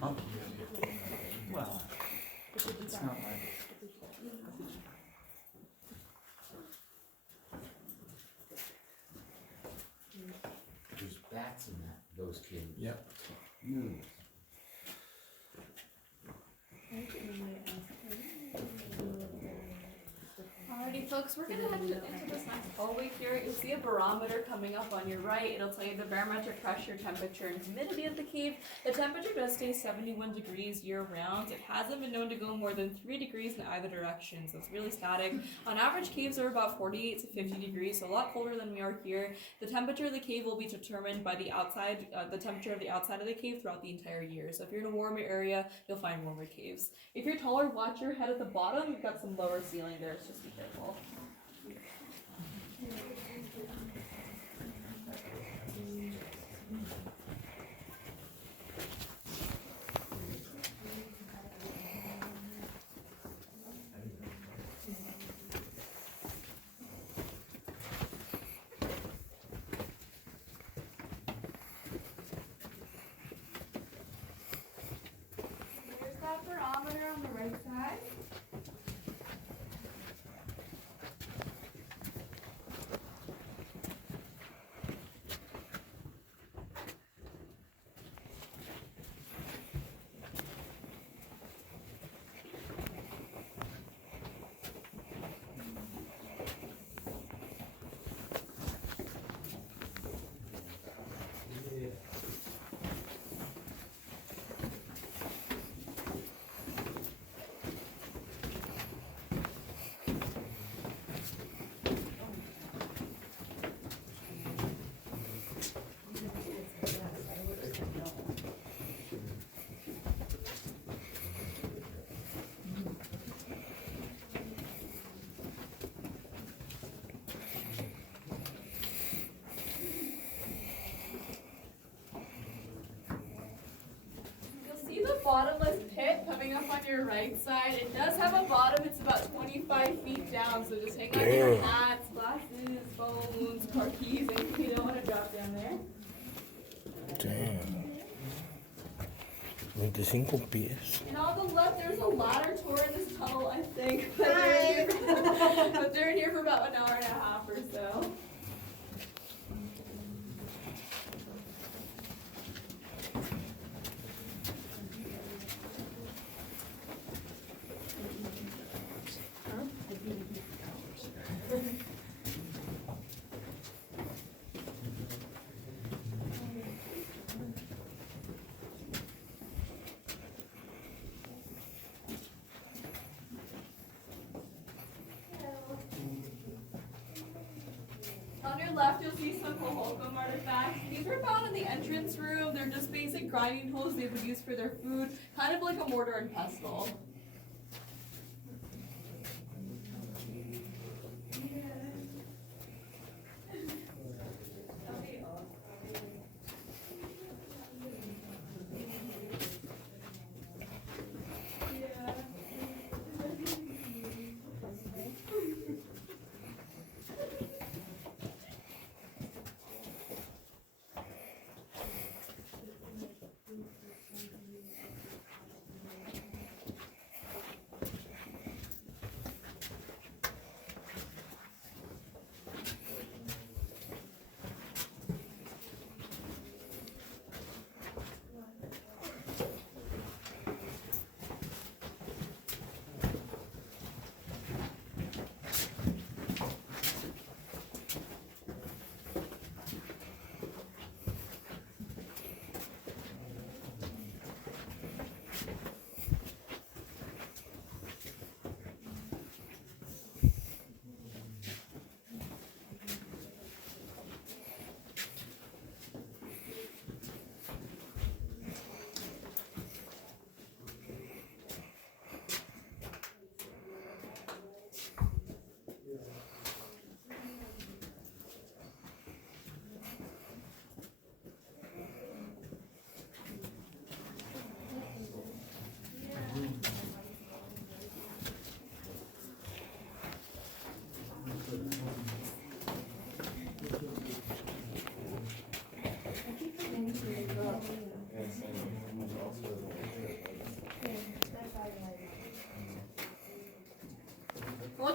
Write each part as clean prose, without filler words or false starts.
Huh? Well, it's not like. There's bats in those caves. Yep. Huge. Alrighty folks, we're gonna head into this next hallway here. You'll see a barometer coming up on your right. It'll tell you the barometric pressure, temperature, and humidity of the cave. The temperature does stay 71 degrees year round. It hasn't been known to go more than 3 degrees in either direction, so it's really static. On average, caves are about 48 to 50 degrees, so a lot colder than we are here. The temperature of the cave will be determined by the outside, the temperature of the outside of the cave throughout the entire year. So if you're in a warmer area, you'll find warmer caves. If you're taller, watch your head at the bottom. We've got some lower ceiling there, so just be careful. There's that barometer on the right side. Bottomless pit coming up on your right side. It does have a bottom. It's about 25 feet down, so just hang on your hats, glasses, phones, car keys, anything you don't want to drop down there. Damn. 25 pies. And on the left, there's a ladder tour in this tunnel, I think. But they're in here for about an hour and a half or so. On your left, you'll see some Hoholcomb artifacts. These were found in the entrance room. They're just basic grinding tools they would use for their food, kind of like a mortar and pestle.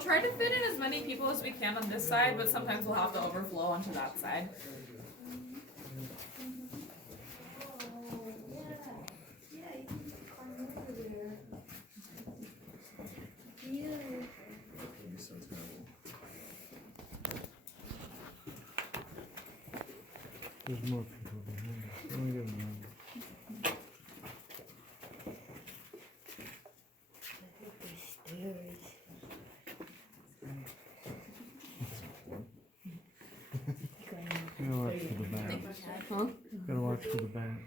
try to fit in as many people as we can on this side, but sometimes we'll have to overflow onto that side. There's more people behind us. Let me get them. Gotta watch for the bats. Huh? Gotta watch for the bats.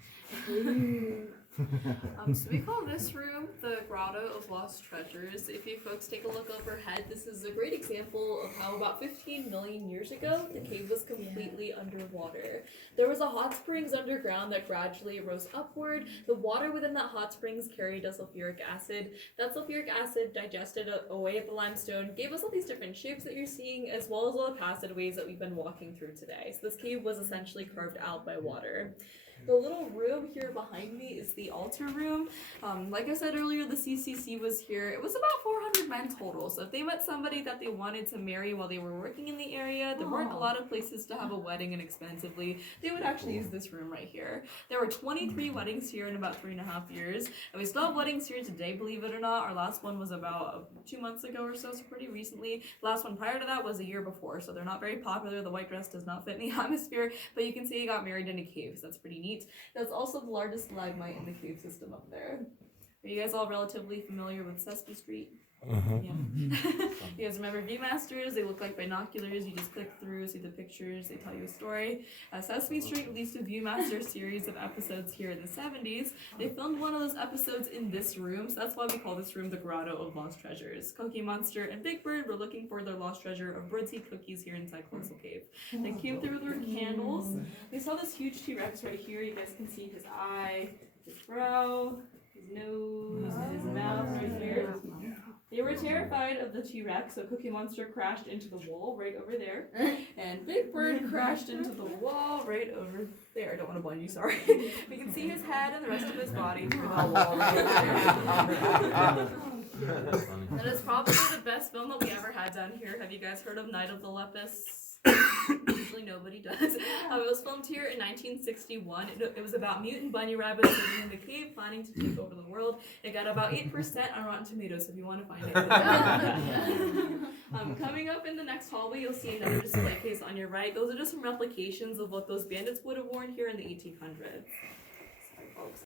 So we call this room the Grotto of Lost Treasures. If you folks take a look overhead, this is a great example of how about 15 million years ago, the cave was completely underwater. There was a hot springs underground that gradually rose upward. The water within that hot springs carried a sulfuric acid. That sulfuric acid digested away at the limestone, gave us all these different shapes that you're seeing, as well as all the passageways that we've been walking through today. So this cave was essentially carved out by water. The little room here behind me is the altar room. Like I said earlier, the CCC was here. It was about 400 men total. So if they met somebody that they wanted to marry while they were working in the area, there weren't a lot of places to have a wedding inexpensively. They would actually use this room right here. There were 23 weddings here in about 3.5 years. And we still have weddings here today, believe it or not. Our last one was about 2 months ago or so pretty recently. The last one prior to that was a year before. So they're not very popular. The white dress does not fit in the atmosphere. But you can see he got married in a cave. So that's pretty neat. That's also the largest stalagmite in the cave system up there. Are you guys all relatively familiar with Sesame Street? Yeah. You guys remember Viewmasters? They look like binoculars. You just click through, see the pictures, they tell you a story. Sesame Street released a Viewmaster series of episodes here in the 70s. They filmed one of those episodes in this room, so that's why we call this room the Grotto of Lost Treasures. Cookie Monster and Big Bird were looking for their lost treasure of birdseed cookies here inside Colossal Cave. They came through with their candles. They saw this huge T-Rex right here. You guys can see his eye, his brow, his nose, his mouth right here. They were terrified of the T-Rex, so Cookie Monster crashed into the wall right over there, and Big Bird crashed into the wall right over there. I don't want to blind you, sorry. We can see his head and the rest of his body through the wall right over there. That is probably the best film that we ever had down here. Have you guys heard of Night of the Lepus? Usually nobody does. It was filmed here in 1961. It was about mutant bunny rabbits living in the cave, planning to take over the world. It got about 8% on Rotten Tomatoes, if you want to find it. Coming up in the next hallway, you'll see another display case on your right. Those are just some replications of what those bandits would have worn here in the 1800s.